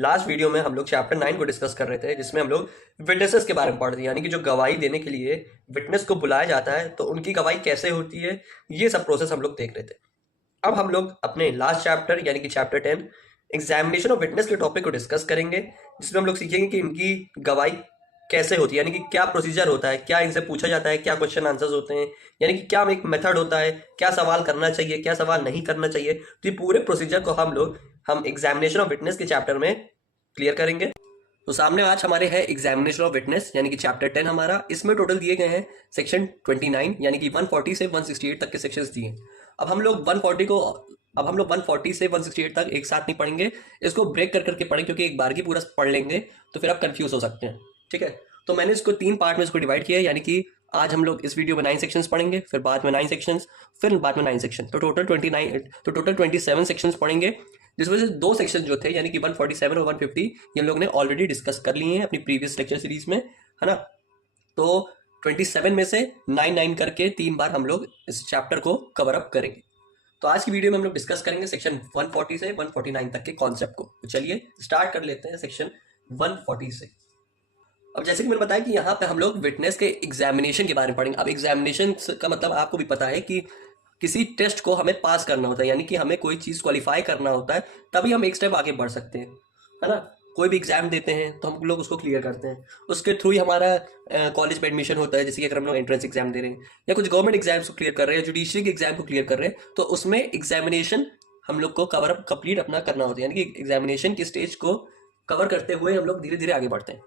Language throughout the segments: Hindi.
लास्ट वीडियो में हम लोग चैप्टर 9 को डिस्कस कर रहे थे, जिसमें हम लोग विटनेसेस के बारे में पढ़ रहे थे, यानी कि जो गवाही देने के लिए विटनेस को बुलाया जाता है तो उनकी गवाही कैसे होती है, ये सब प्रोसेस हम लोग देख रहे थे। अब हम लोग अपने लास्ट चैप्टर यानी कि चैप्टर 10 एग्जामिनेशन ऑफ विटनेस के टॉपिक को डिस्कस करेंगे, जिसमें हम लोग सीखेंगे कि इनकी गवाही कैसे होती है, यानी कि क्या प्रोसीजर होता है, क्या इनसे पूछा जाता है, क्या क्वेश्चन आंसर्स होते हैं, यानी कि क्या एक मेथड होता है, क्या सवाल करना चाहिए, क्या सवाल नहीं करना चाहिए। तो ये पूरे प्रोसीजर को हम एग्जामिनेशन ऑफ विटनेस के चैप्टर में क्लियर करेंगे। तो सामने आज हमारे है एग्जामिनेशन ऑफ विटनेस यानी कि चैप्टर 10 हमारा। इसमें टोटल दिए गए हैं सेक्शन 29 यानी कि 140 से 168 तक के सेक्शंस दिए। अब हम लोग 140 से 168 तक एक साथ नहीं पढ़ेंगे, इसको ब्रेक कर करके पढ़ेंगे, क्योंकि एक बार की पूरा पढ़ लेंगे तो फिर आप कंफ्यूज हो सकते हैं। ठीक है, तो मैंने इसको 3 पार्ट में इसको डिवाइड किया है, यानी कि आज हम लोग इस वीडियो में 9 सेक्शंस पढ़ेंगे, फिर बाद में 9 सेक्शंस, फिर बाद में 9 सेक्शन, तो टोटल 27 सेक्शंस पढ़ेंगे, जिसमें से 2 सेक्शन जो थे यानी कि 147 और 150 ये हम लोग ने ऑलरेडी डिस्कस कर लिए हैं अपनी प्रीवियस लेक्चर सीरीज में, है ना। तो 27 में से 9 करके 3 बार हम लोग इस चैप्टर को कवर अप करेंगे। तो आज की वीडियो में हम लोग डिस्कस करेंगे सेक्शन 140 से 149 तक के कॉन्सेप्ट को। तो चलिए स्टार्ट कर लेते हैं सेक्शन 140 से। अब जैसे कि मैंने बताया कि यहाँ पे हम लोग विटनेस के एग्जामिनेशन के बारे में पढ़ेंगे। अब एग्जामिनेशन का मतलब आपको भी पता है कि किसी टेस्ट को हमें पास करना होता है, यानी कि हमें कोई चीज़ क्वालिफाई करना होता है, तभी हम एक स्टेप आगे बढ़ सकते हैं, है ना। कोई भी एग्जाम देते हैं तो हम लोग उसको क्लियर करते हैं, उसके थ्रू ही हमारा कॉलेज में एडमिशन होता है। जैसे कि अगर हम लोग एंट्रेंस एग्जाम दे रहे हैं या कुछ गवर्नमेंट एग्जाम्स को क्लियर कर रहे हैं, जुडिशरी के एग्जाम को क्लियर कर रहे हैं, तो उसमें एग्जामिनेशन हम लोग को कवर अप कंप्लीट अपना करना होता है, यानी कि एग्जामिनेशन की स्टेज को कवर करते हुए हम लोग धीरे धीरे आगे बढ़ते हैं।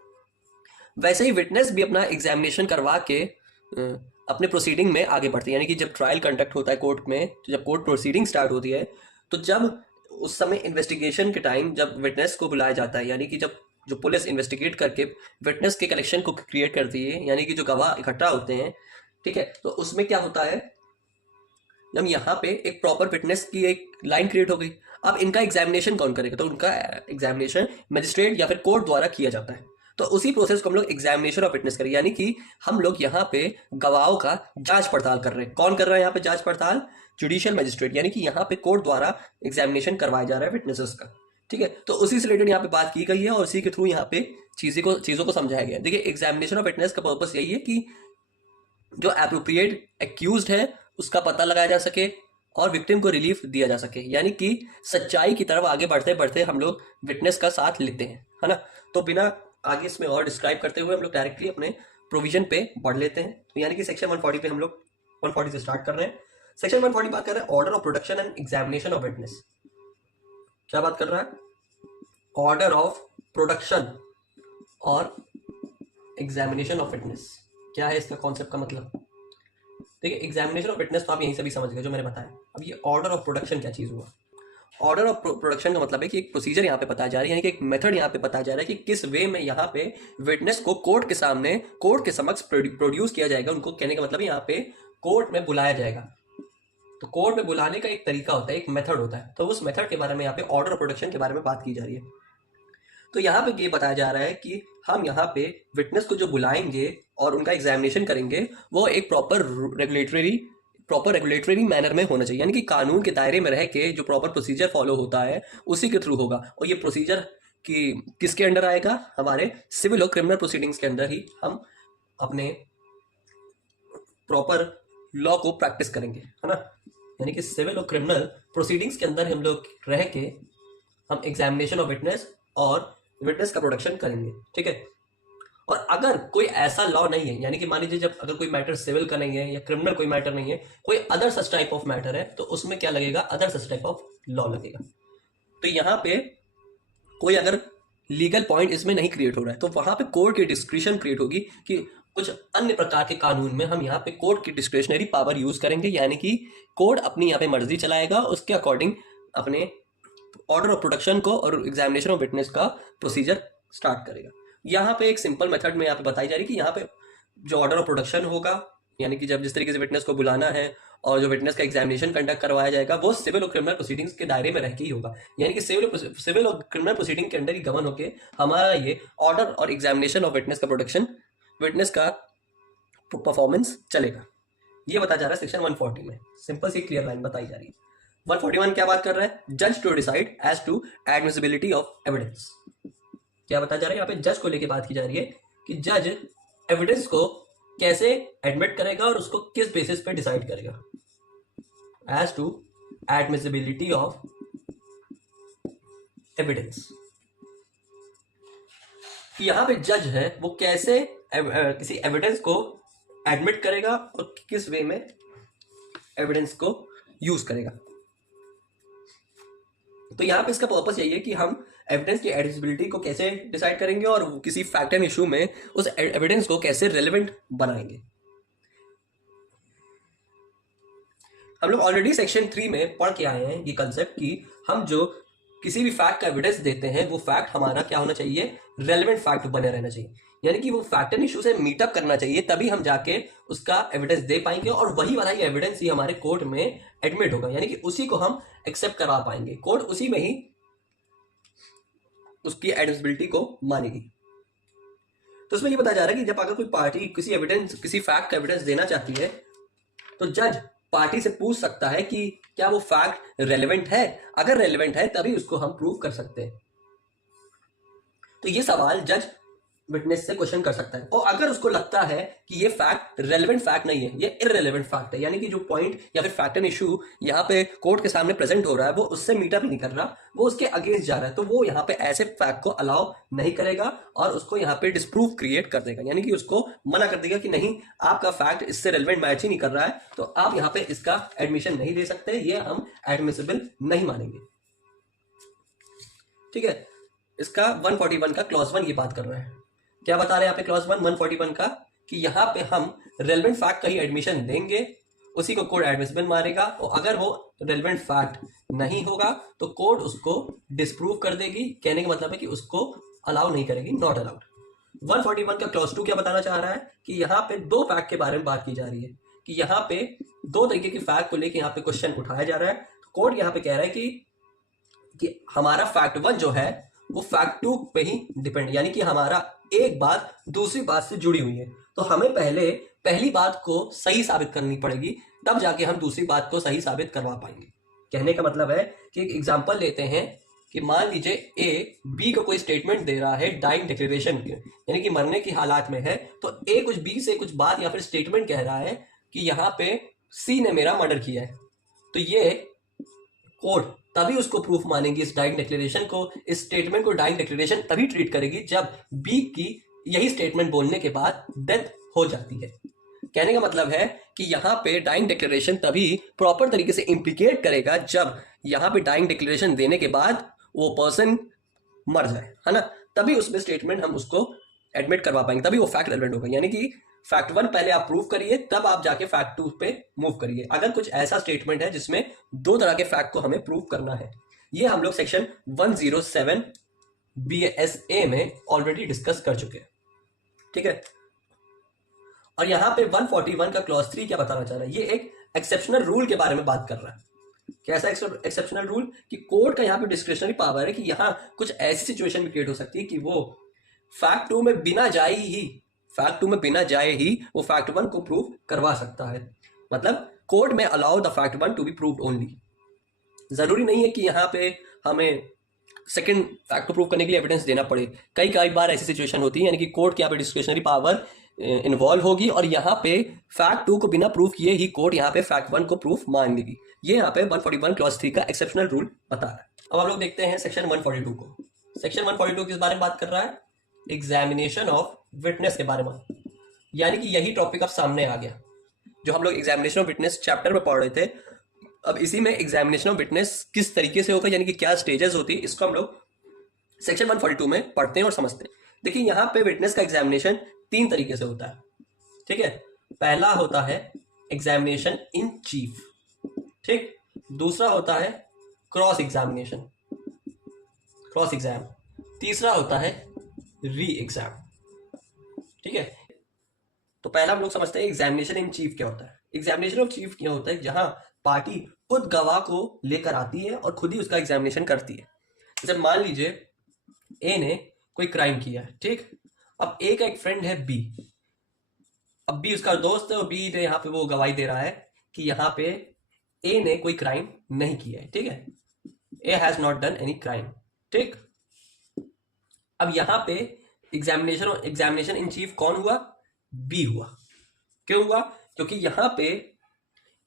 वैसे ही विटनेस भी अपना एग्जामिनेशन करवा के अपने प्रोसीडिंग में आगे बढ़ती है, यानी कि जब ट्रायल कंडक्ट होता है कोर्ट में, तो जब कोर्ट प्रोसीडिंग स्टार्ट होती है, तो जब उस समय इन्वेस्टिगेशन के टाइम जब विटनेस को बुलाया जाता है, यानी कि जब जो पुलिस इन्वेस्टिगेट करके विटनेस के कलेक्शन को क्रिएट करती है, यानी कि जो गवाह इकट्ठा होते हैं, ठीक है, तो उसमें क्या होता है, जब यहाँ पे एक प्रॉपर विटनेस की एक लाइन क्रिएट हो गई। अब इनका एग्जामिनेशन कौन करेगा, तो उनका एग्जामिनेशन मजिस्ट्रेट या फिर कोर्ट द्वारा किया जाता है। तो उसी प्रोसेस को हम लोग एग्जामिनेशन ऑफ विटनेस करें, यानी कि हम लोग यहाँ पे गवाहों का जांच पड़ताल कर रहे हैं। कौन कर रहा है यहाँ पे जांच पड़ताल? जुडिशियल मजिस्ट्रेट, यानी कि यहाँ पे कोर्ट द्वारा एग्जामिनेशन करवाया जा रहा है विटनेसेस का। ठीक है, तो उसी से रिलेटेड यहाँ पे बात की गई है और उसी के थ्रू यहाँ पे चीज़ों को समझाया गया है। देखिए, एग्जामिनेशन ऑफ विटनेस का पर्पस यही है कि जो एप्रोप्रिएट एक्यूज्ड है उसका पता लगाया जा सके और विक्टिम को रिलीफ दिया जा सके, यानी कि सच्चाई की तरफ आगे बढ़ते बढ़ते हम लोग विटनेस का साथ लेते हैं, है ना। तो बिना आगे इसमें और डिस्क्राइब करते हुए हम लोग डायरेक्टली अपने प्रोविजन पे बढ़ लेते हैं। तो यानी कि सेक्शन 140 पे हम लोग 140 से स्टार्ट कर रहे हैं। सेक्शन 140 बात कर रहे हैं order of production and examination of witness. क्या बात कर रहा है? ऑर्डर ऑफ प्रोडक्शन और एग्जामिनेशन ऑफ विटनेस। क्या है इसका कॉन्सेप्ट का मतलब? देखिए, एग्जामिनेशन ऑफ विटनेस तो आप यहीं से भी समझ गए जो मैंने बताया। अब ये ऑर्डर ऑफ प्रोडक्शन क्या चीज़ हुआ? ऑर्डर ऑफ प्रोडक्शन का मतलब है कि एक प्रोसीजर यहाँ पे बताया जा रहा है, यानी कि एक मेथड यहाँ पे बताया जा रहा है कि किस वे में यहाँ पे विटनेस को कोर्ट के सामने, कोर्ट के समक्ष प्रोड्यूस किया जाएगा। उनको कहने का मतलब है यहाँ पे कोर्ट में बुलाया जाएगा। तो कोर्ट में बुलाने का एक तरीका होता है, एक मेथड होता है, तो उस मेथड के बारे में यहाँ पे ऑर्डर ऑफ प्रोडक्शन के बारे में बात की जा रही है। तो यहाँ पे ये बताया जा रहा है कि हम यहाँ पे विटनेस को जो बुलाएंगे और उनका एग्जामिनेशन करेंगे, वो एक प्रॉपर रेगुलेटरी मैनर में होना चाहिए, यानी कि कानून के दायरे में रह के जो प्रॉपर प्रोसीजर फॉलो होता है उसी के थ्रू होगा। और ये प्रोसीजर कि किसके अंडर आएगा? हमारे सिविल और क्रिमिनल प्रोसीडिंग्स के अंदर ही हम अपने प्रॉपर लॉ को प्रैक्टिस करेंगे, है ना। यानी कि सिविल और क्रिमिनल प्रोसीडिंग्स के अंदर हम लोग रह के हम एग्जामिनेशन ऑफ विटनेस और विटनेस का प्रोडक्शन करेंगे। ठीक है, और अगर कोई ऐसा लॉ नहीं है, यानी कि मान लीजिए जब अगर कोई मैटर सिविल का नहीं है या क्रिमिनल कोई मैटर नहीं है, कोई other such type of matter है, तो उसमें क्या लगेगा? Other such type of law लगेगा। तो यहाँ पे कोई अगर लीगल पॉइंट इसमें नहीं क्रिएट हो रहा है, तो वहां पे कोर्ट की डिस्क्रिशन क्रिएट होगी कि कुछ अन्य प्रकार के कानून में हम यहाँ पे कोर्ट की डिस्क्रिशनरी पावर यूज करेंगे, यानी कि कोर्ट अपनी यहाँ पे मर्जी चलाएगा, उसके अकॉर्डिंग अपने ऑर्डर ऑफ प्रोडक्शन को और एग्जामिनेशन ऑफ विटनेस का प्रोसीजर स्टार्ट करेगा। यहाँ पे एक सिंपल मेथड में यहाँ पे बताई जा रही है कि यहाँ पे जो ऑर्डर ऑफ प्रोडक्शन होगा, यानी कि जब जिस तरीके से विटनेस को बुलाना है और जो विटनेस का एग्जामिनेशन कंडक्ट करवाया जाएगा, वो सिविल और क्रिमिनल प्रोसीडिंग्स के दायरे में रह के ही होगा, यानी कि सिविल और क्रिमिनल प्रोसीडिंग के अंदर ही गवर्न होकर हमारा ये ऑर्डर और एग्जामिनेशन ऑफ विटनेस का प्रोडक्शन, विटनेस का परफॉर्मेंस चलेगा। ये बताया जा रहा है सेक्शन 140 में। सिंपल सी क्लियर लाइन बताई जा रही है। 141 क्या बात कर रहा है? जज to decide as to admissibility of evidence. क्या बताया जा रहा है यहाँ पे, जज को लेके बात की जा रही है कि जज एविडेंस को कैसे एडमिट करेगा और उसको किस बेसिस पे डिसाइड करेगा, as to admissibility of evidence. कि यहां पे जज है वो कैसे किसी एविडेंस को एडमिट करेगा और किस वे में एविडेंस को यूज करेगा। तो यहां पे इसका पर्पस यही है कि हम एविडेंस की एडमिसिबिलिटी को कैसे डिसाइड करेंगे और किसी फैक्ट एंड इशू में उस एविडेंस को कैसे रेलेवेंट बनाएंगे। हम लोग ऑलरेडी सेक्शन 3 में पढ़ के आए हैं ये कंसेप्ट कि हम जो किसी भी फैक्ट का एविडेंस देते हैं वो फैक्ट हमारा क्या होना चाहिए, रेलेवेंट फैक्ट बने रहना चाहिए, यानी कि वो फैक्ट एंड इशू से मीटअप करना चाहिए, तभी हम जाके उसका एविडेंस दे पाएंगे और वही वाला ही एविडेंस ही हमारे कोर्ट में एडमिट होगा, यानी कि उसी को हम एक्सेप्ट करा पाएंगे, कोर्ट उसी में ही उसकी एडमिसिबिलिटी को मानेगी। तो इसमें ये बताया जा रहा है कि जब अगर कोई पार्टी किसी एविडेंस किसी फैक्ट का एविडेंस देना चाहती है तो जज पार्टी से पूछ सकता है कि क्या वो फैक्ट रेलेवेंट है, अगर रेलेवेंट है तभी उसको हम प्रूव कर सकते हैं। तो ये सवाल जज विटनेस से क्वेश्चन कर सकता है, और अगर उसको लगता है कि ये फैक्ट रेलेवेंट फैक्ट नहीं है, ये इररेलेवेंट फैक्ट है, यानी कि जो पॉइंट या फिर फैक्ट एंड इशू यहाँ पे कोर्ट के सामने प्रेजेंट हो रहा है वो उससे मीटअप नहीं कर रहा, वो उसके अगेंस्ट जा रहा है, तो वो यहाँ पे ऐसे फैक्ट को अलाउ नहीं करेगा और उसको यहाँ पे डिस्प्रूव क्रिएट कर देगा, यानी कि उसको मना कर देगा कि नहीं आपका फैक्ट इससे रेलेवेंट मैच ही नहीं कर रहा है, तो आप यहाँ पे इसका एडमिशन नहीं दे सकते, ये हम एडमिसिबल नहीं मानेंगे। ठीक है, इसका 141 का क्लॉज 1 ये बात कर रहा है, क्या बता रहे हैं यहाँ पे क्लॉज 141 का, कि यहाँ पे हम रेलेवेंट फैक्ट का ही एडमिशन देंगे, उसी को कोर्ट एडमिसिबल मारेगा, और अगर वो रेलेवेंट फैक्ट नहीं होगा तो कोर्ट उसको डिस्प्रूव कर देगी, कहने का मतलब है कि उसको अलाउ नहीं करेगी, नॉट अलाउड। 141 का क्लॉज 2 क्या बताना चाह रहा है कि यहाँ पे दो फैक्ट के बारे में बात की जा रही है, कि यहाँ पे दो तरीके की फैक्ट को लेकर यहाँ पे क्वेश्चन उठाया जा रहा है। कोर्ट यहाँ पे कह रहा है कि हमारा फैक्ट 1 जो है वो फैक्ट 2 पे ही डिपेंड, यानी कि हमारा एक बात दूसरी बात से जुड़ी हुई है, तो हमें पहले पहली बात को सही साबित करनी पड़ेगी, तब जाके हम दूसरी बात को सही साबित करवा पाएंगे। कहने का मतलब है कि एक एग्जांपल लेते हैं कि मान लीजिए ए बी को कोई स्टेटमेंट दे रहा है डाइंग डिक्लेरेशन के, यानी कि मरने की हालात में है, तो ए कुछ बी से कुछ बात या फिर स्टेटमेंट कह रहा है कि यहाँ पे सी ने मेरा मर्डर किया है, तो ये कोर्ट तभी उसको प्रूफ मानेगी इस डाइंग डिक्लेरेशन को, इस स्टेटमेंट को डाइंग डिक्लेरेशन तभी ट्रीट करेगी जब बी की यही स्टेटमेंट बोलने के बाद डेथ हो जाती है। कहने का मतलब है कि यहाँ पे डाइंग डिक्लेरेशन तभी प्रॉपर तरीके से इंप्लीकेट करेगा जब यहाँ पे डाइंग डिक्लेरेशन देने के बाद वो पर्सन मर जाए, है ना, तभी उसमें स्टेटमेंट हम उसको एडमिट करवा पाएंगे, तभी वो फैक्ट रेलेवेंट होगा, यानी कि फैक्ट 1 पहले आप प्रूव करिए तब आप जाके फैक्ट 2 पे मूव करिए, अगर कुछ ऐसा स्टेटमेंट है जिसमें दो तरह के फैक्ट को हमें प्रूव करना है। ये हम लोग सेक्शन 107 BSA में ऑलरेडी डिस्कस कर चुके हैं। ठीक है, और यहां पे 141 का क्लॉज 3 क्या बताना चाह रहा है, ये एक एक्सेप्शनल रूल के बारे में बात कर रहा है। कैसा एक्सेप्शनल रूल, कि कोर्ट का यहाँ पे डिस्क्रिशनरी पावर है कि यहाँ कुछ ऐसी सिचुएशन भी क्रिएट हो सकती है कि वो फैक्ट 2 में बिना जाए ही वो फैक्ट 1 को प्रूव करवा सकता है, मतलब कोर्ट में allow the fact 1 to be proved only. जरूरी नहीं है कि यहाँ पे हमें सेकंड फैक्ट को प्रूव करने के लिए एविडेंस देना पड़े, कई बार ऐसी सिचुएशन होती है, यानी कि कोर्ट की यहाँ पे डिस्क्रिशनरी पावर इन्वॉल्व होगी और यहाँ पे फैक्ट 2 को बिना प्रूव किए ही कोर्ट यहाँ पे फैक्ट 1 को प्रूफ मान लेगी। ये यहाँ पे 141 क्लॉज 3 का एक्सेप्शनल रूल बता रहा है। अब हम लोग देखते हैं सेक्शन 142 को। सेक्शन 142 किस बारे में बात कर रहा है, एग्जामिनेशन ऑफ विटनेस के बारे में, यानी कि यही टॉपिक अब सामने आ गया जो हम लोग एग्जामिनेशन ऑफ विटनेस चैप्टर में पढ़ रहे थे। अब इसी में एग्जामिनेशन ऑफ विटनेस किस तरीके से होगा, यानी कि क्या स्टेजेस होती है, इसको हम लोग सेक्शन 142 में पढ़ते हैं और समझते हैं। देखिए यहाँ पे विटनेस का एग्जामिनेशन 3 तरीके से होता है। ठीक है, पहला होता है एग्जामिनेशन इन चीफ, ठीक, दूसरा होता है क्रॉस एग्जाम, तीसरा होता है री एग्जाम। ठीक है, तो पहला हम लोग समझते हैं एग्जामिनेशन इन चीफ क्या होता है। एग्जामिनेशन ऑफ चीफ क्या होता है, जहां पार्टी खुद गवाह को लेकर आती है और खुद ही उसका एग्जामिनेशन करती है। जैसे मान लीजिए ए ने कोई क्राइम किया है, ठीक, अब ए का एक फ्रेंड है बी, अब बी उसका दोस्त है और बी ने यहाँ पे वो गवाही दे रहा है कि यहाँ पे ए ने कोई क्राइम नहीं किया है। ठीक है, A has not done any crime. ठीक, अब यहाँ पे एग्जामिनेशन इन चीफ कौन हुआ? बी हुआ। क्यों हुआ? क्योंकि यहाँ पे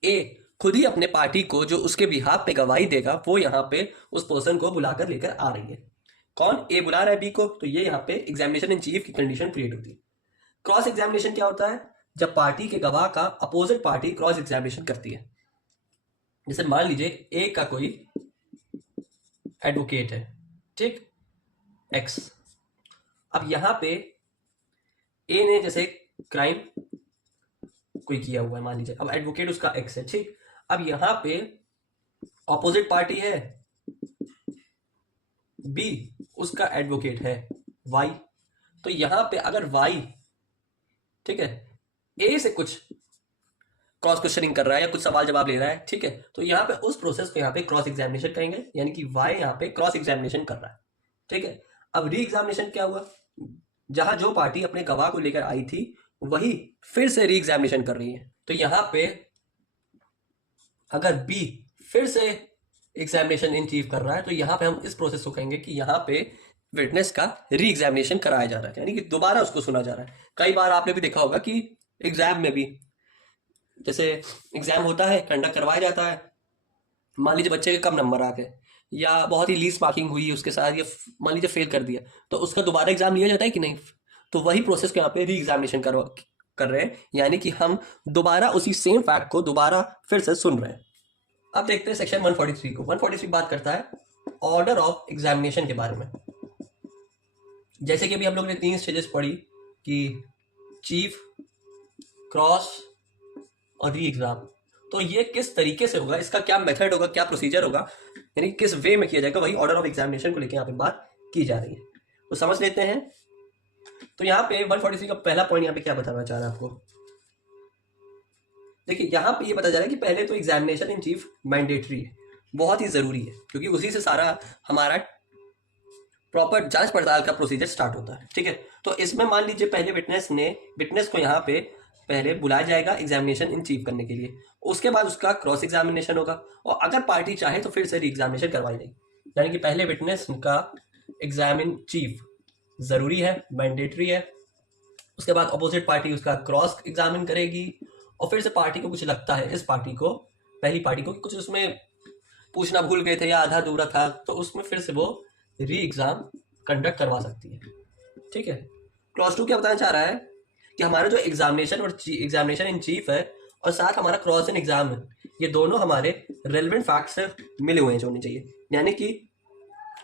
ए खुद ही अपने पार्टी को जो उसके बिहाफ पे गवाही देगा वो यहाँ पे उस पर्सन को बुलाकर लेकर आ रही है। कौन? ए बुला रहा है बी को, तो ये यहाँ पे एग्जामिनेशन इन चीफ की कंडीशन क्रिएट होती है। क्रॉस एग्जामिनेशन क्या होता है? जब पार्टी के गवाह का अपोजिट पार्टी क्रॉस एग्जामिनेशन करती है। जैसे मान लीजिए ए का कोई एडवोकेट है, ठीक, एक्स। अब यहां पे ए ने जैसे क्राइम कोई किया हुआ है मान लीजिए, अब एडवोकेट उसका एक्स है, ठीक। अब यहां पे ऑपोजिट पार्टी है बी, उसका एडवोकेट है वाई। तो यहां पे अगर वाई, ठीक है, ए से कुछ क्रॉस क्वेश्चनिंग कर रहा है या कुछ सवाल जवाब ले रहा है, ठीक है, तो यहाँ पे उस प्रोसेस को यहाँ पे क्रॉस एग्जामिनेशन कहेंगे, यानी कि वाई यहाँ पे क्रॉस एग्जामिनेशन कर रहा है, ठीक है। अब री एग्जामिनेशन क्या हुआ? जहां जो पार्टी अपने गवाह को लेकर आई थी वही फिर से री एग्जामिनेशन कर रही है। तो यहाँ पे अगर बी फिर से एग्जामिनेशन इन चीफ कर रहा है तो यहाँ पे हम इस प्रोसेस को कहेंगे कि यहाँ पे विटनेस का री एग्जामिनेशन कराया जा रहा है, यानी कि दोबारा उसको सुना जा रहा है। कई बार आपने भी देखा होगा कि एग्जाम में भी जैसे एग्जाम होता है, कंडक्ट करवाया जाता है, मान लीजिए बच्चे के कम नंबर आ गए या बहुत ही लीस्ट मार्किंग हुई उसके साथ, या मान लीजिए फेल कर दिया, तो उसका दोबारा एग्जाम लिया जाता है कि नहीं? तो वही प्रोसेस को यहाँ पे री एग्जामिनेशन कर रहे हैं, यानी कि हम दोबारा उसी सेम फैक्ट को दोबारा फिर से सुन रहे हैं। अब देखते हैं सेक्शन 143 को। 143 बात करता है ऑर्डर ऑफ एग्जामिनेशन के बारे में। जैसे कि अभी हम लोग ने 3 स्टेजेस पढ़ी कि चीफ, क्रॉस और री एग्जाम, तो ये किस तरीके से होगा, इसका क्या मेथड होगा, क्या प्रोसीजर होगा, यानी किस वे में किया जाएगा, वही ऑर्डर ऑफ एग्जामिनेशन को लेकर यहाँ पे बात की जा रही है। तो समझ लेते हैं। तो यहाँ पे 143 का पहला पॉइंट यहाँ पे क्या बताना चाह रहा है आपको? देखिए यहाँ पे ये पता जा रहा है कि पहले तो एग्जामिनेशन इन चीफ मैंडेटरी है, बहुत ही जरूरी है, क्योंकि उसी से सारा हमारा प्रॉपर जांच पड़ताल का प्रोसीजर स्टार्ट होता है, ठीक है। तो इसमें मान लीजिए पहले विटनेस को यहाँ पे पहले बुलाया जाएगा एग्जामिनेशन इन चीफ करने के लिए, उसके बाद उसका क्रॉस एग्जामिनेशन होगा, और अगर पार्टी चाहे तो फिर से री एग्जामिनेशन करवाई जाएगी। यानी कि पहले विटनेस का एग्जामिन चीफ जरूरी है, मैंडेटरी है, उसके बाद अपोजिट पार्टी उसका क्रॉस एग्जामिन करेगी, और फिर से पार्टी को कुछ लगता है, इस पार्टी को, पहली पार्टी को कुछ उसमें पूछना भूल गए थे या आधा अधूरा था, तो उसमें फिर से वो री एग्जाम कंडक्ट करवा सकती है, ठीक है। क्लॉज 2 क्या बताना चाह रहा है कि हमारा जो एग्जामिनेशन इन चीफ है और साथ हमारा क्रॉस इन एग्जाम है, ये दोनों हमारे रेलेवेंट फैक्ट से मिले हुए होने चाहिए, यानी कि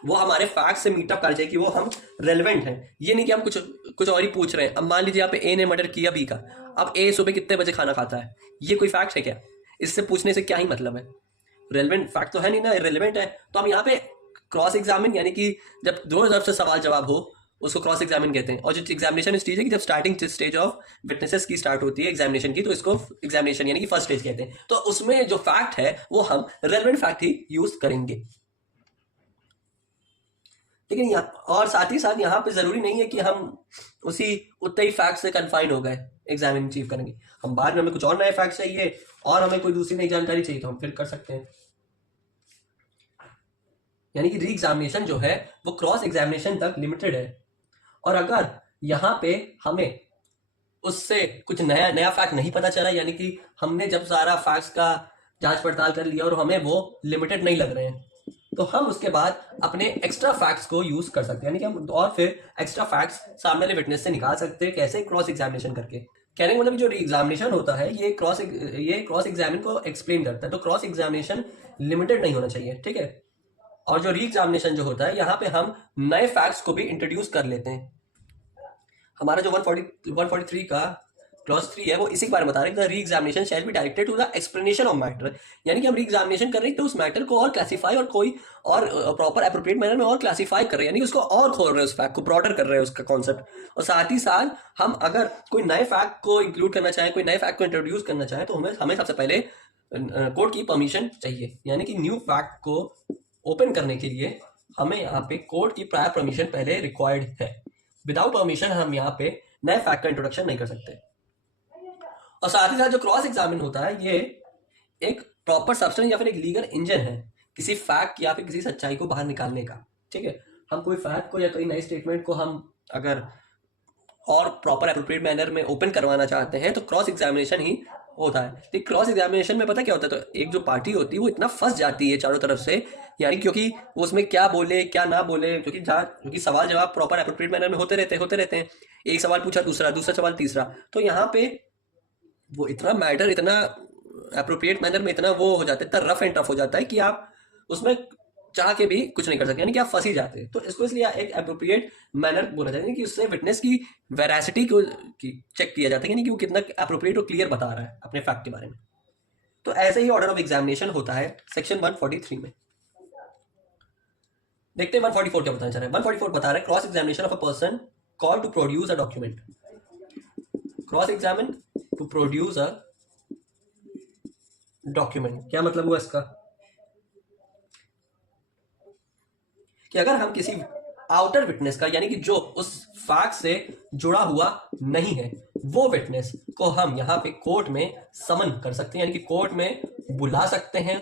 वो हमारे फैक्ट से मीटअप कर जाए कि वो हम रेलेवेंट हैं। ये नहीं कि हम कुछ और ही पूछ रहे हैं। अब मान लीजिए यहाँ पे ए ने मर्डर किया बी का, अब ए सुबह कितने बजे खाना खाता है, ये कोई फैक्ट है क्या? इससे पूछने से क्या ही मतलब है? रेलेवेंट फैक्ट तो है नहीं ना, रेलेवेंट है। तो हम यहाँ पे क्रॉस एग्जामिन, यानी कि जब दो तरफ से सवाल जवाब हो उसको क्रॉस एग्जामिन कहते हैं। और जो एग्जामिनेशन स्टेज है कि जब स्टार्टिंग स्टेज ऑफ विटनेसेस की स्टार्ट होती है एग्जामिनेशन की, तो इसको एग्जामिनेशन यानी कि फर्स्ट स्टेज कहते हैं। तो उसमें जो फैक्ट है वो हम रेलेवेंट फैक्ट ही यूज करेंगे, लेकिन और साथ ही साथ यहाँ पे जरूरी नहीं है कि हम उसी उतने ही फैक्ट से कन्फाइन हो गए एग्जामिन अचीव करेंगे। हम बाद में हमें कुछ और नए फैक्ट चाहिए और हमें कोई दूसरी नई जानकारी चाहिए तो हम फिर कर सकते हैं। यानी कि री एग्जामिनेशन जो है वो क्रॉस एग्जामिनेशन तक लिमिटेड है, और अगर यहाँ पे हमें उससे कुछ नया फैक्ट नहीं पता चला, यानी कि हमने जब सारा फैक्ट्स का जांच पड़ताल कर लिया और हमें वो लिमिटेड नहीं लग रहे हैं, तो हम उसके बाद अपने एक्स्ट्रा फैक्ट्स को यूज कर सकते हैं, यानी कि हम और फिर एक्स्ट्रा फैक्ट्स सामने वाले विटनेस से निकाल सकते हैं। कैसे? क्रॉस एग्जामिनेशन करके। कहने का मतलब जो एग्जामिनेशन होता है ये क्रॉस एग्जामिन को एक्सप्लेन करता है, तो क्रॉस एग्जामिनेशन लिमिटेड नहीं होना चाहिए, ठीक है। और जो री एग्जामिनेशन जो होता है यहाँ पे हम नए फैक्ट्स को भी इंट्रोड्यूस कर लेते हैं। हमारा जो 143 का क्लॉज 3 है वो इसी के बारे में बता रहे हैं, re examination shall be directed to the explanation of matter, यानी कि हम री एग्जामिनेशन कर रहे हैं तो उस मैटर को और क्लासीफाई और कोई और प्रॉपर एप्रोप्रिएट मैनर में और क्लासीफाई कर रहे हैं, यानी उसको और खोल रहे हैं, उस फैक्ट को ब्रॉडर कर रहे हैं उसका कॉन्सेप्ट। और साथ ही साथ हम अगर कोई नए फैक्ट को इंक्लूड करना चाहें, कोई नए फैक्ट को इंट्रोड्यूस करना चाहें, तो हमें सबसे पहले कोर्ट की परमिशन चाहिए, यानी कि न्यू फैक्ट को ओपन करने के लिए हमें यहाँ पे कोर्ट की प्रायर परमिशन पहले रिक्वायर्ड है। विदाउट परमिशन हम यहाँ पे नए फैक्ट का इंट्रोडक्शन नहीं कर सकते। और साथ ही साथ जो क्रॉस एग्जामिन होता है ये एक प्रॉपर सब्सटेंस या फिर एक लीगल इंजन है किसी फैक्ट या फिर किसी सच्चाई को बाहर निकालने का, ठीक है। हम कोई फैक्ट को या कोई नई स्टेटमेंट को हम अगर और प्रॉपर एप्रोप्रिएट मैनर में ओपन करवाना चाहते हैं तो क्रॉस एग्जामिनेशन ही होता है। तो क्रॉस एग्जामिनेशन में पता क्या होता है, तो एक जो पार्टी होती है वो इतना फंस जाती है चारों तरफ से, यानी क्योंकि वो उसमें क्या बोले क्या ना बोले, क्योंकि सवाल जवाब प्रॉपर एप्रोप्रिएट मैनर में होते रहते हैं। एक सवाल पूछा दूसरा, दूसरा सवाल तीसरा, तो यहाँ पे वो इतना मैटर, इतना एप्रोप्रिएट मैनर में इतना वो हो जाता है, इतना रफ एंड टफ हो जाता है कि आप उसमें चाह के भी कुछ नहीं कर सकते, यानी कि आप फंस ही जाते हैं। तो इसको इसलिए एक एप्रोप्रिएट मैनर बोला जाता है कि उससे विटनेस की वेरासिटी को चेक किया जाता है, यानी कि वो कितना एप्रोप्रिएट और क्लियर बता रहा है अपने फैक्ट के बारे में। तो ऐसे ही ऑर्डर ऑफ एग्जामिनेशन होता है सेक्शन 143 में। देखते हैं 144 क्या बताना चाह रहा है। 144 बता रहा है cross examination of a person call to produce a document. Cross examine to produce a document, क्या मतलब हुआ इसका कि अगर हम किसी आउटर विटनेस का, यानी कि जो उस फैक्ट से जुड़ा हुआ नहीं है, वो विटनेस को हम यहाँ पे कोर्ट में समन कर सकते हैं, यानी कि कोर्ट में बुला सकते हैं।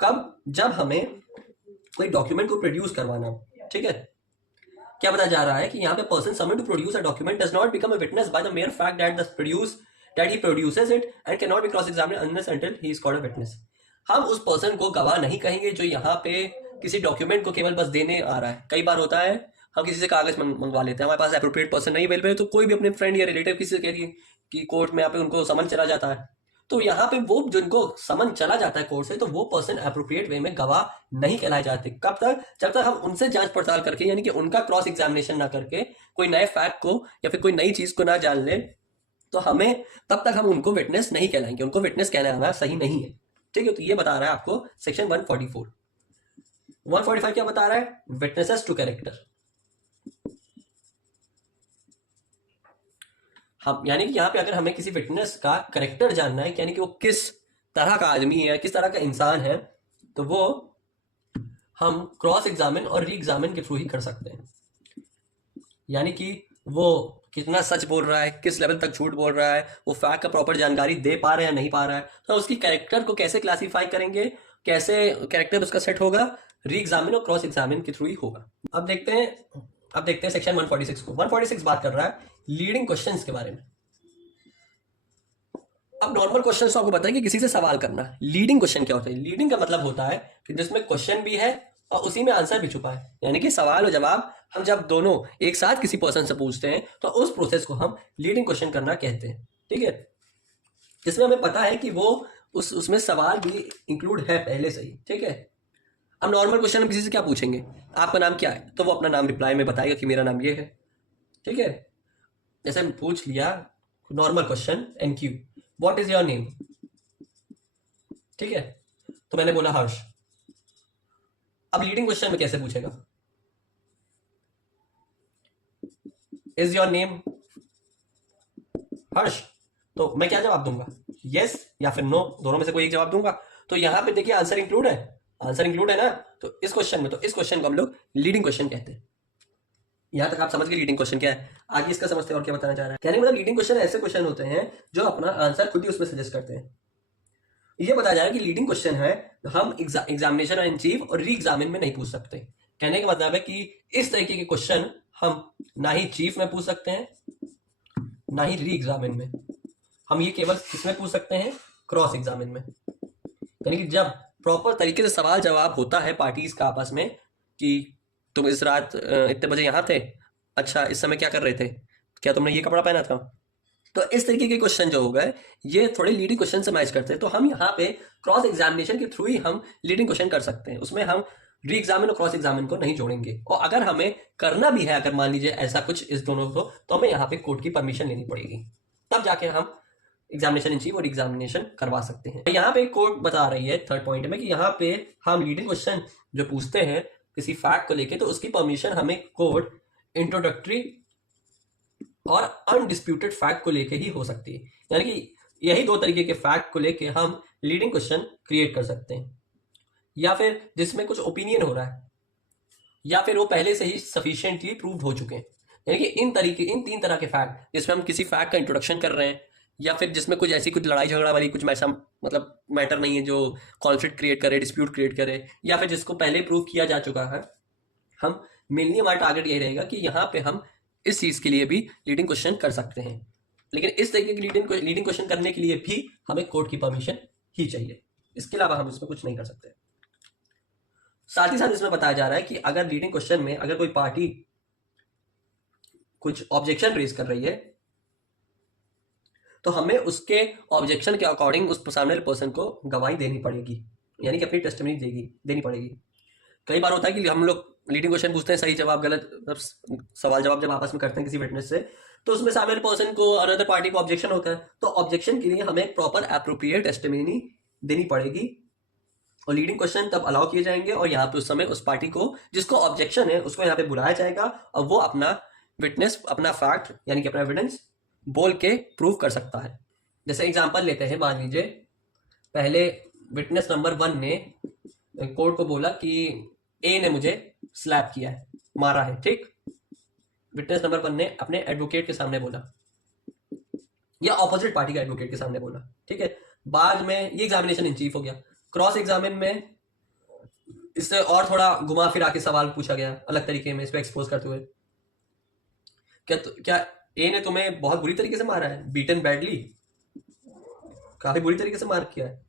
कब? जब हमें कोई डॉक्यूमेंट को प्रोड्यूस करवाना हो। ठीक है, क्या बताया जा रहा है कि यहाँ पे person summon to produce a document does not become a witness by the mere fact that he produces it and can not be cross examined unless until he is called a witness. हम उस पर्सन को गवाह नहीं कहेंगे जो यहाँ पे किसी डॉक्यूमेंट को केवल बस देने आ रहा है। कई बार होता है हम किसी से कागज मंगवा लेते हैं, हमारे पास एप्रोप्रिएट पर्सन नहीं अवेलेबल है, तो कोई भी अपने फ्रेंड या रिलेटिव किसी से कह दिए कि कोर्ट में यहाँ पे उनको समन चला जाता है, तो यहाँ पे वो जिनको समन चला जाता है कोर्ट से, तो वो पर्सन एप्रोप्रिएट वे में गवाह नहीं कहलाए जाते। कब तक? जब तक हम उनसे जांच पड़ताल करके, यानी कि उनका क्रॉस एग्जामिनेशन ना करके, कोई नए फैक्ट को या फिर कोई नई चीज को ना जान ले, तो हमें तब तक हम उनको विटनेस नहीं कहलाएंगे, उनको विटनेस कहलाना सही नहीं है। ठीक है, तो ये बता रहा है आपको सेक्शन 144। 145 क्या बता रहा है? Witnesses to character. हम यानी कि यहाँ पे अगर हमें किसी विटनेस का कैरेक्टर जानना है, यानी कि वो किस तरह का आदमी है, किस तरह का इंसान है, तो वो हम क्रॉस एग्जामिन और री एग्जामिन के थ्रू ही कर सकते हैं। यानी कि वो कितना सच बोल रहा है, किस लेवल तक झूठ बोल रहा है, वो फैक्ट का प्रॉपर जानकारी दे पा रहा है या नहीं पा रहा है, तो उसकी कैरेक्टर को कैसे क्लासीफाई करेंगे, कैसे कैरेक्टर उसका सेट होगा, री एग्जामिन और क्रॉस एग्जामिन के थ्रू ही होगा। अब देखते हैं सेक्शन 146 को। 146 बात कर रहा है लीडिंग क्वेश्चंस के बारे में। अब नॉर्मल क्वेश्चन तो आपको पता है कि किसी से सवाल करना। लीडिंग क्वेश्चन क्या होता है? लीडिंग का मतलब होता है कि जिसमें क्वेश्चन भी है और उसी में आंसर भी छुपा है, यानी कि सवाल और जवाब हम जब दोनों एक साथ किसी पर्सन से पूछते हैं तो उस प्रोसेस को हम लीडिंग क्वेश्चन करना कहते हैं। ठीक है, जिसमें हमें पता है कि वो उसमें सवाल भी इंक्लूड है पहले से ही। ठीक है, अब नॉर्मल क्वेश्चन हम किसी से क्या पूछेंगे, आपका नाम क्या है, तो वो अपना नाम रिप्लाई में बताएगा कि मेरा नाम ये है। ठीक है, जैसे हम पूछ लिया normal question NQ, what is your name. ठीक है, तो मैंने बोला हर्ष। अब लीडिंग क्वेश्चन में कैसे पूछेगा, इज योर नेम हर्ष, तो मैं क्या जवाब दूंगा, यस या फिर नो, दोनों में से कोई एक जवाब दूंगा। तो यहां पे देखिए आंसर इंक्लूड है, आंसर इंक्लूड है ना, तो इस क्वेश्चन में, तो इस क्वेश्चन को हम लोग लीडिंग क्वेश्चन कहते हैं। यहां तक आप समझ गए लीडिंग क्वेश्चन क्या है। आगे इसका समझते हैं और क्या बताना चाह रहा है। कहने का मतलब लीडिंग क्वेश्चन ऐसे क्वेश्चन होते हैं जो अपना आंसर खुद ही उसमें सजेस्ट करते हैं। ये बताया जा रहा है कि लीडिंग क्वेश्चन है हम एग्जामिनेशन इन चीफ और री एग्जामिन में नहीं पूछ सकते। कहने का मतलब है कि इस तरीके के क्वेश्चन हम ना ही चीफ में पूछ सकते हैं, ना ही री एग्जामिन में। हम ये केवल किसमें पूछ सकते हैं, क्रॉस एग्जामिन में। यानी कि जब प्रॉपर तरीके से सवाल जवाब होता है पार्टीज का आपस में कि तुम इस रात इतने बजे यहाँ थे, अच्छा इस समय क्या कर रहे थे, क्या तुमने ये कपड़ा पहना था, तो इस तरीके के क्वेश्चन जो हो गए ये थोड़े लीडिंग क्वेश्चन से मैच करते हैं। तो हम यहाँ पे क्रॉस एग्जामिनेशन के थ्रू ही हम लीडिंग क्वेश्चन कर सकते हैं, उसमें हम री एग्जामिन और क्रॉस एग्जामिन को नहीं जोड़ेंगे। और अगर हमें करना भी है, अगर मान लीजिए ऐसा कुछ इस दोनों को, तो हमें यहाँ पे कोर्ट की परमिशन लेनी पड़ेगी, तब जाके हम एग्जामिनेशन इन चीफ और एग्जामिनेशन करवा सकते हैं। यहाँ पे कोर्ट बता रही है थर्ड पॉइंट में कि यहाँ पे हम लीडिंग क्वेश्चन जो पूछते हैं किसी फैक्ट को लेके, तो उसकी परमिशन हमें कोर्ट इंट्रोडक्टरी और अनडिस्प्यूटेड फैक्ट को लेके ही हो सकती है। यानी कि यही दो तरीके के फैक्ट को लेके हम लीडिंग क्वेश्चन क्रिएट कर सकते हैं, या फिर जिसमें कुछ ओपिनियन हो रहा है, या फिर वो पहले से ही सफिशिएंटली प्रूव्ड हो चुके हैं। यानी कि इन तीन तरह के फैक्ट, जिसमें हम किसी फैक्ट का इंट्रोडक्शन कर रहे हैं, या फिर जिसमें कुछ ऐसी कुछ लड़ाई झगड़ा वाली कुछ ऐसा मतलब मैटर नहीं है जो कॉन्फ्लिक्ट क्रिएट करे, डिस्प्यूट क्रिएट करे, या फिर जिसको पहले प्रूव किया जा चुका है, हम मेनली हमारा टारगेट ये रहेगा कि यहाँ पे हम इस चीज़ के लिए भी लीडिंग क्वेश्चन कर सकते हैं, लेकिन इस तरीके की लीडिंग क्वेश्चन करने के लिए भी हमें कोर्ट की परमिशन ही चाहिए, इसके अलावा हम इसमें कुछ नहीं कर सकते। साथ ही साथ इसमें बताया जा रहा है कि अगर लीडिंग क्वेश्चन में अगर कोई पार्टी कुछ ऑब्जेक्शन रेज कर रही है तो हमें उसके ऑब्जेक्शन के अकॉर्डिंग उस सामने वाले पर्सन को गवाही देनी पड़ेगी, यानी कि अपनी टेस्टिमनी देनी पड़ेगी। कई बार होता है कि हम लोग लीडिंग क्वेश्चन पूछते हैं, सही जवाब गलत सवाल जवाब जब आपस में करते हैं किसी विटनेस से, तो उसमें सामने वाले पर्सन को अनदर पार्टी को ऑब्जेक्शन होता है, तो ऑब्जेक्शन के लिए हमें एक प्रॉपर एप्रोप्रिएट टेस्टिमनी देनी पड़ेगी और लीडिंग क्वेश्चन तब अलाउ किए जाएंगे और यहाँ पे उस समय उस पार्टी को जिसको ऑब्जेक्शन है उसको यहाँ पे बुलाया जाएगा और वो अपना विटनेस, अपना फैक्ट यानी कि अपना एविडेंस बोल के प्रूव कर सकता है। जैसे एग्जांपल लेते हैं, मान लीजिए पहले विटनेस नंबर 1 ने कोर्ट को बोला कि ए ने मुझे स्लैप किया है, मारा है, ठीक। विटनेस नंबर 1 ने अपने एडवोकेट के सामने बोला या ऑपोजिट पार्टी का एडवोकेट के सामने बोला, ठीक है। बाद में ये एग्जामिनेशन इन चीफ हो गया। क्रॉस एग्जामिन में इससे और थोड़ा घुमा फिरा के सवाल पूछा गया अलग तरीके में, इसको एक्सपोज करते हुए, क्या ए ने तुम्हें बहुत बुरी तरीके से मारा है, बीटन बैडली, काफी बुरी तरीके से मार किया है।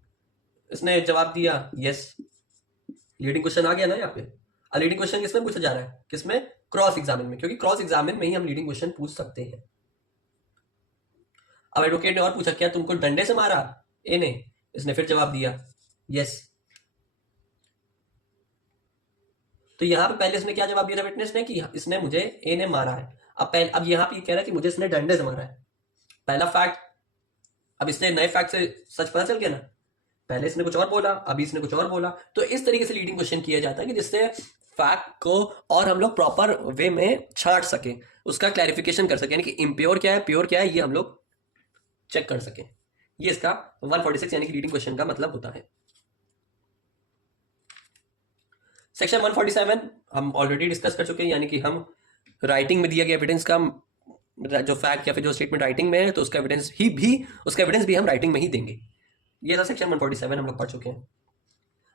इसने जवाब दिया यस। लीडिंग क्वेश्चन आ गया ना यहाँ पे। लीडिंग क्वेश्चन किसमें पूछा जा रहा है, किसमें, क्रॉस एग्जामिन में, क्योंकि क्रॉस एग्जामिन में ही हम लीडिंग क्वेश्चन पूछ सकते हैं। अब एडवोकेट ने और पूछा क्या तुमको डंडे से मारा ए ने, इसने फिर जवाब दिया यस। तो यहाँ पे पहले इसने क्या जवाब दिया था विटनेस ने कि इसने मुझे ए ने मारा है। अब यहाँ पे कह रहा है कि मुझे इसने डंडे से मारा है, पहला फैक्ट। अब इसने नए फैक्ट से सच पता चल गया ना, पहले इसने कुछ और बोला अभी इसने कुछ और बोला। तो इस तरीके से लीडिंग क्वेश्चन किया जाता है कि जिससे फैक्ट को और हम लोग प्रॉपर वे में छांट सके, उसका क्लैरिफिकेशन कर सके, यानी कि इम्प्योर क्या है प्योर क्या है ये हम लोग चेक कर सके। ये इसका 146 यानी कि लीडिंग क्वेश्चन का मतलब होता है। सेक्शन 147 हम ऑलरेडी डिस्कस कर चुके हैं, यानी कि हम राइटिंग में दिया गया एविडेंस का जो फैक्ट या फिर जो स्टेटमेंट राइटिंग में है तो उसका एविडेंस भी हम राइटिंग में ही देंगे। ये था सेक्शन 147 हम लोग पढ़ चुके हैं।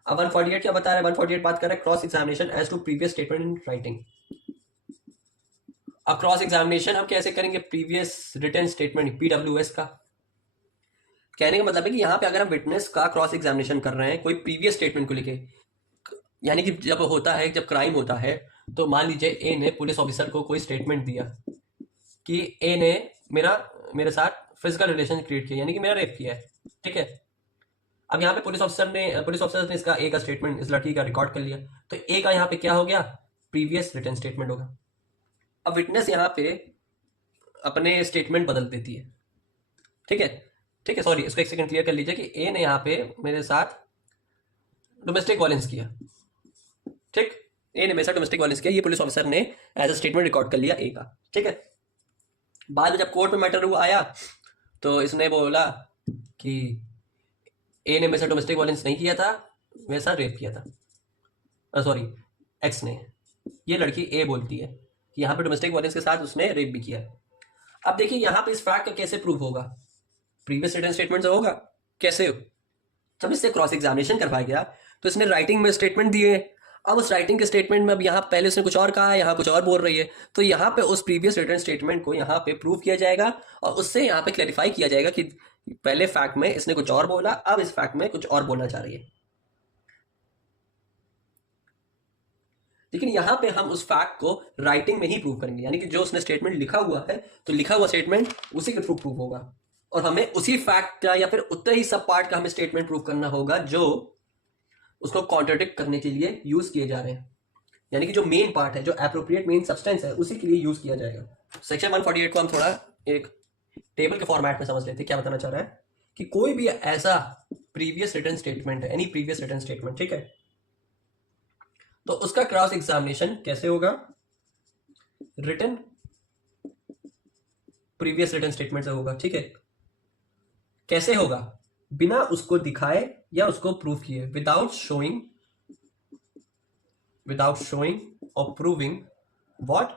अब 148 क्या बता रहा है, 148 बात कर रहा है cross examination as to previous statement in writing. अब क्रॉस एग्जामिनेशन हम कैसे करेंगे, प्रीवियस रिटन स्टेटमेंट पीडब्ल्यूएस का। कहने का मतलब है कि यहाँ पे अगर हम विटनेस का क्रॉस एग्जामिनेशन कर रहे हैं कोई प्रीवियस स्टेटमेंट को लेके, यानी कि जब होता है, जब क्राइम होता है, तो मान लीजिए ए ने पुलिस ऑफिसर को कोई स्टेटमेंट दिया कि ए ने मेरे साथ फिजिकल रिलेशन क्रिएट किया, यानी कि मेरा रेप किया है, ठीक है। अब यहाँ पे पुलिस ऑफिसर ने इसका ए का स्टेटमेंट इस लड़की का रिकॉर्ड कर लिया, तो ए का यहाँ पे क्या हो गया, प्रीवियस रिटन स्टेटमेंट होगा। अब विटनेस यहाँ पे अपने स्टेटमेंट बदल देती है, ठीक है, सॉरी, इसको एक सेकंड क्लियर कर लीजिए कि ए ने यहाँ पे मेरे साथ डोमेस्टिक वायलेंस किया, ठीक, ए ने मेरे साथ डोमेस्टिक वायलेंस किया, ये पुलिस ऑफिसर ने एज अ स्टेटमेंट रिकॉर्ड कर लिया ए का, ठीक है। बाद में जब कोर्ट में मैटर हुआ आया तो इसने बोला कि ए ने मेरे साथ डोमेस्टिक वायलेंस नहीं किया था, मेरे साथ रेप किया था, सॉरी एक्स ने। ये लड़की ए बोलती है कि यहाँ पे डोमेस्टिक वायलेंस के साथ उसने रेप भी किया है। अब देखिए यहाँ पे इस फैक्ट का कैसे प्रूफ होगा, प्रीवियस रिटन स्टेटमेंट से होगा। कैसे, जब इससे क्रॉस एग्जामिनेशन करवाया गया तो इसने राइटिंग में स्टेटमेंट दिए। अब उस राइटिंग के स्टेटमेंट में अब यहाँ पहले उसने कुछ और कहा है, यहाँ कुछ और बोल रही है, तो यहाँ पे उस प्रीवियस रिटन स्टेटमेंट को यहाँ पे प्रूव किया जाएगा और उससे यहाँ पे क्लैरिफाई किया जाएगा कि पहले फैक्ट में इसने कुछ और बोला, अब इस फैक्ट में कुछ और बोलना चाह रही है। लेकिन यहाँ पे हम उस फैक्ट को राइटिंग में ही प्रूव करेंगे, यानी कि जो उसने स्टेटमेंट लिखा हुआ है तो लिखा हुआ स्टेटमेंट उसी के थ्रू प्रूव होगा और हमें उसी फैक्ट का या फिर उतना ही सब पार्ट का हमें स्टेटमेंट प्रूव करना होगा जो उसको कॉन्ट्राडिक्ट करने के लिए यूज किए जा रहे हैं, यानी कि जो मेन पार्ट है, जो एप्रोप्रिएट मेन सब्सटेंस है, उसी के लिए यूज किया जाएगा। सेक्शन 148 को हम थोड़ा एक टेबल के फॉर्मेट में समझ लेते हैं। क्या बताना चाह रहा है कि कोई भी ऐसा प्रीवियस रिटन स्टेटमेंट है, एनी प्रीवियस रिटन स्टेटमेंट, ठीक है, तो उसका क्रॉस एग्जामिनेशन कैसे होगा, रिटन प्रीवियस रिटन स्टेटमेंट से होगा, ठीक है। कैसे होगा, बिना उसको दिखाए या उसको प्रूव किए, विदाउट शोइंग और proving what,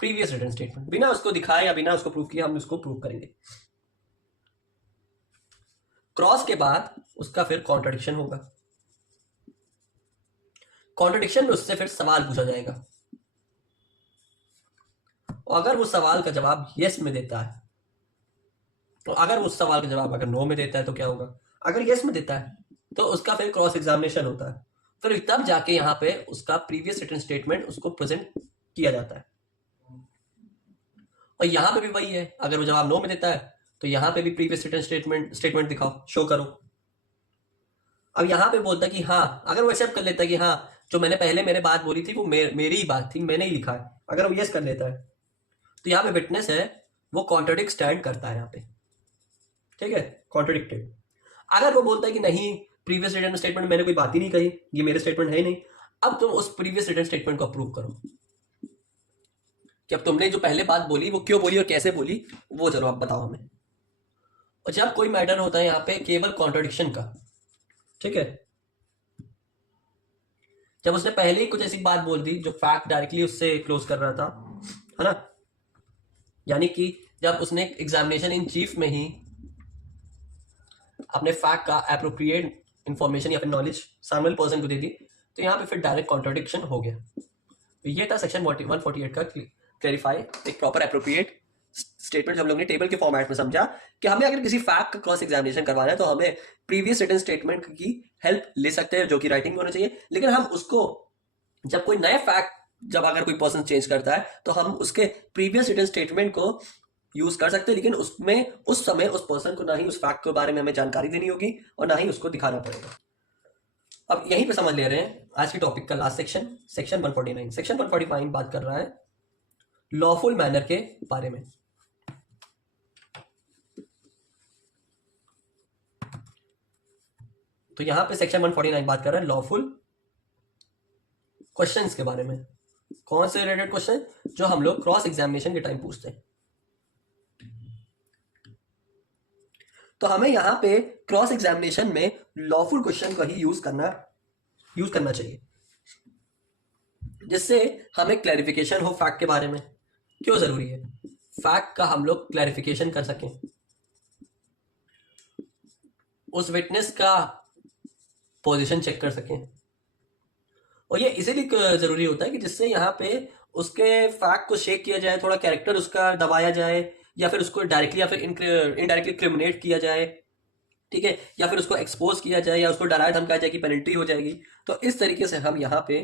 previous written statement. बिना उसको दिखाए या बिना उसको प्रूव किए हम उसको प्रूव करेंगे। क्रॉस के बाद उसका फिर कॉन्ट्रडिक्शन होगा, कॉन्ट्रडिक्शन में उससे फिर सवाल पूछा जाएगा और अगर वो सवाल का जवाब यस में देता है, तो अगर उस सवाल का जवाब अगर नो में देता है तो क्या होगा? अगर यस में देता है तो उसका फिर क्रॉस एग्जामिनेशन होता है, फिर तब जाके यहाँ पे उसका प्रीवियस रिटन स्टेटमेंट उसको प्रेजेंट किया जाता है। और यहाँ पे भी वही है, अगर वो जवाब नो में देता है तो यहाँ पे भी प्रीवियस रिटन स्टेटमेंट दिखाओ, शो करो। अब यहाँ पे बोलता है कि हाँ, अगर वो एक्सेप्ट कर लेता है कि हाँ जो मैंने पहले मेरे बात बोली थी वो मेरी ही बात थी, मैंने ही लिखा है, अगर वो यस कर लेता है तो यहाँ पे विटनेस है वो कॉन्ट्रडिक्ट स्टैंड करता है यहाँ पे, ठीक है, कॉन्ट्रडिक्टेड। अगर वो बोलता है कि नहीं प्रीवियस रिटन स्टेटमेंट मैंने कोई बात ही नहीं कही, ये मेरे स्टेटमेंट है ही नहीं, अब तुम उस प्रीवियस रिटन स्टेटमेंट को अप्रूव करो कि अब तुमने जो पहले बात बोली वो क्यों बोली और कैसे बोली, वो चलो आप बताओ हमें। और जब कोई मैटर होता है यहाँ पे केवल कॉन्ट्रडिक्शन का, ठीक है, जब उसने पहले ही कुछ ऐसी बात बोल दी जो फैक्ट डायरेक्टली उससे क्लोज कर रहा था, है ना, यानी कि जब उसने एग्जामिनेशन इन चीफ में ही अपने फैक्ट का एप्रोप्रिएट इंफॉर्मेशन या फिर नॉलेज सामने वाले पर्सन को दे दी, तो यहाँ पे फिर डायरेक्ट कॉन्ट्रडिक्शन हो गया। तो ये था सेक्शन 148 का क्लैरिफाई एक प्रॉपर एप्रोप्रिएट स्टेटमेंट। हम लोग ने टेबल के फॉर्मेट में समझा कि हमें अगर किसी फैक्ट का क्रॉस एग्जामिनेशन करवाना है तो हमें प्रीवियस रिटन स्टेटमेंट की हेल्प ले सकते हैं जो कि राइटिंग में होना चाहिए, लेकिन हम उसको जब कोई नया फैक्ट जब अगर कोई पर्सन चेंज करता है तो हम उसके प्रीवियस रिटन स्टेटमेंट को यूज कर सकते हैं, लेकिन उसमें उस समय उस पर्सन को ना ही उस फैक्ट के बारे में हमें जानकारी देनी होगी और ना ही उसको दिखाना पड़ेगा। अब यहीं पे समझ ले रहे हैं आज के टॉपिक का लास्ट सेक्शन, सेक्शन 149। सेक्शन 145 बात कर रहा है लॉफुल मैनर के बारे में। तो यहां पे सेक्शन 149 बात कर रहा है लॉफुल क्वेश्चंस के बारे में। कौन से रिलेटेड क्वेश्चन? जो हम लोग क्रॉस एग्जामिनेशन के टाइम पूछते हैं। तो हमें यहाँ पे क्रॉस एग्जामिनेशन में लॉफुल क्वेश्चन का ही यूज करना चाहिए, जिससे हमें क्लैरिफिकेशन हो फैक्ट के बारे में। क्यों जरूरी है? फैक्ट का हम लोग क्लैरिफिकेशन कर सकें, उस विटनेस का पोजीशन चेक कर सकें, और ये इसीलिए जरूरी होता है कि जिससे यहाँ पे उसके फैक्ट को शेक किया जाए, थोड़ा कैरेक्टर उसका दबाया जाए, या फिर उसको डायरेक्टली या फिर इनडायरेक्टली क्रिमिनेट किया जाए, ठीक है, या फिर उसको एक्सपोज किया जाए या उसको डराया धमकाया जाए कि पेनल्टी हो जाएगी। तो इस तरीके से हम यहाँ पे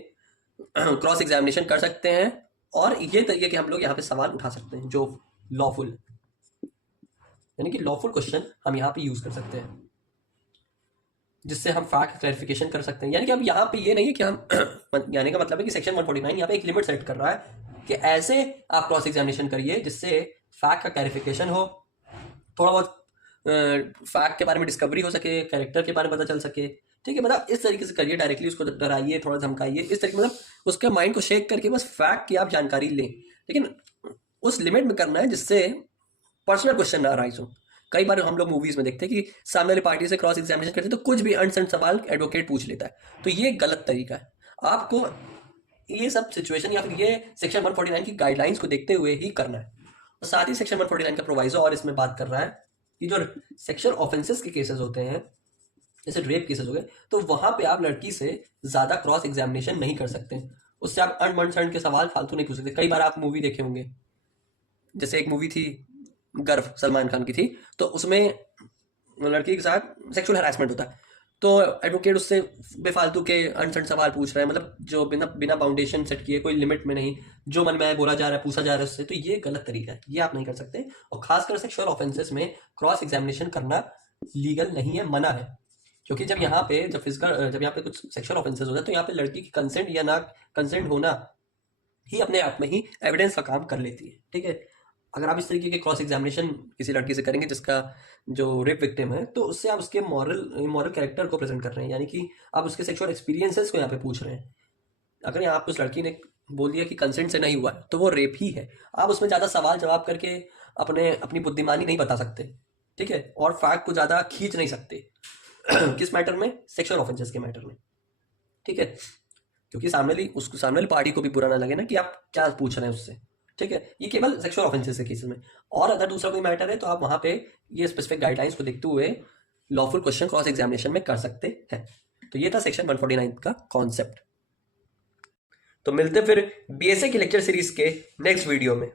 क्रॉस एग्जामिनेशन कर सकते हैं, और ये तरीके के हम लोग यहाँ पे सवाल उठा सकते हैं जो लॉफुल, यानी कि लॉफुल क्वेश्चन हम यहाँ पे यूज कर सकते हैं, जिससे हम फैक्ट क्लैरिफिकेशन कर सकते हैं। यानी कि अब यहाँ पे ये नहीं है कि हम यानी का मतलब है कि सेक्शन 149 यहाँ पे एक लिमिट सेट कर रहा है कि ऐसे आप क्रॉस एग्जामिनेशन करिए जिससे फैक्ट का क्लैरिफिकेशन हो, थोड़ा बहुत फैक्ट के बारे में डिस्कवरी हो सके, कैरेक्टर के बारे में पता चल सके, ठीक है, मतलब इस तरीके से करिए, डायरेक्टली उसको डराइए, थोड़ा धमकाइए, इस तरीके मतलब उसके माइंड को शेक करके बस फैक्ट की आप जानकारी लें, लेकिन उस लिमिट में करना है जिससे पर्सनल क्वेश्चन ना राइज हो। कई बार हम लोग मूवीज में देखते हैं कि सामने वाली पार्टी से क्रॉस एग्जामिनेशन करते हैं तो कुछ भी अनसन सवाल एडवोकेट पूछ लेता है, तो ये गलत तरीका है। आपको ये सब सिचुएशन या फिर ये सेक्शन 149 की गाइडलाइंस को देखते हुए ही करना है। और साथ ही सेक्शन 149 का प्रोवाइजो और इसमें बात कर रहा है कि जो सेक्शुअल ऑफेंसेस के केसेस होते हैं, जैसे रेप केसेस हो गए, तो वहां पे आप लड़की से ज्यादा क्रॉस एग्जामिनेशन नहीं कर सकते, उससे आप अनकंसर्न के सवाल फालतू नहीं पूछ सकते। कई बार आप मूवी देखे होंगे, जैसे एक मूवी थी गर्व, सलमान खान की थी, तो उसमें लड़की के साथ सेक्सुअल हरासमेंट होता है, तो एडवोकेट उससे बेफालतू के अनसन सवाल पूछ रहे हैं, मतलब जो बिना बाउंडेशन सेट किए, कोई लिमिट में नहीं, जो मन में आए बोला जा रहा है, पूछा जा रहा है उससे, तो ये गलत तरीका है, ये आप नहीं कर सकते। और खासकर सेक्सुअल ऑफेंसेस में क्रॉस एग्जामिनेशन करना लीगल नहीं है, मना है, क्योंकि जब यहाँ पे जब यहाँ पे कुछ सेक्सुअल ऑफेंसेस होता है तो यहाँ पे लड़की की कंसेंट या ना कंसेंट होना ही अपने आप में ही एविडेंस का काम कर लेती है, ठीक है। अगर आप इस तरीके के क्रॉस एग्जामिनेशन किसी लड़की से करेंगे जिसका जो रेप विक्टिम है, तो उससे आप उसके मॉरल कैरेक्टर को प्रेजेंट कर रहे हैं, यानी कि आप उसके सेक्सुअल एक्सपीरियंसेस को यहाँ पे पूछ रहे हैं। अगर यहाँ पे उस लड़की ने बोल दिया कि कंसेंट से नहीं हुआ तो वो रेप ही है, आप उसमें ज़्यादा सवाल जवाब करके अपनी बुद्धिमानी नहीं बता सकते, ठीक है, और फैक्ट को ज़्यादा खींच नहीं सकते किस मैटर में? सेक्सुअल ऑफेंसेस के मैटर में, ठीक है, क्योंकि सामने वाली पार्टी को भी बुरा ना लगे ना कि आप क्या पूछ रहे हैं उससे, ठीक है। ये केवल सेक्सुअल ऑफेंसेस के केसेस में, और अगर दूसरा कोई मैटर है तो आप वहां पे ये स्पेसिफिक गाइडलाइंस को देखते हुए लॉफुल क्वेश्चन क्रॉस एग्जामिनेशन में कर सकते हैं। तो ये था सेक्शन 149 का कॉन्सेप्ट। तो मिलते फिर बीएसए की लेक्चर सीरीज के नेक्स्ट वीडियो में।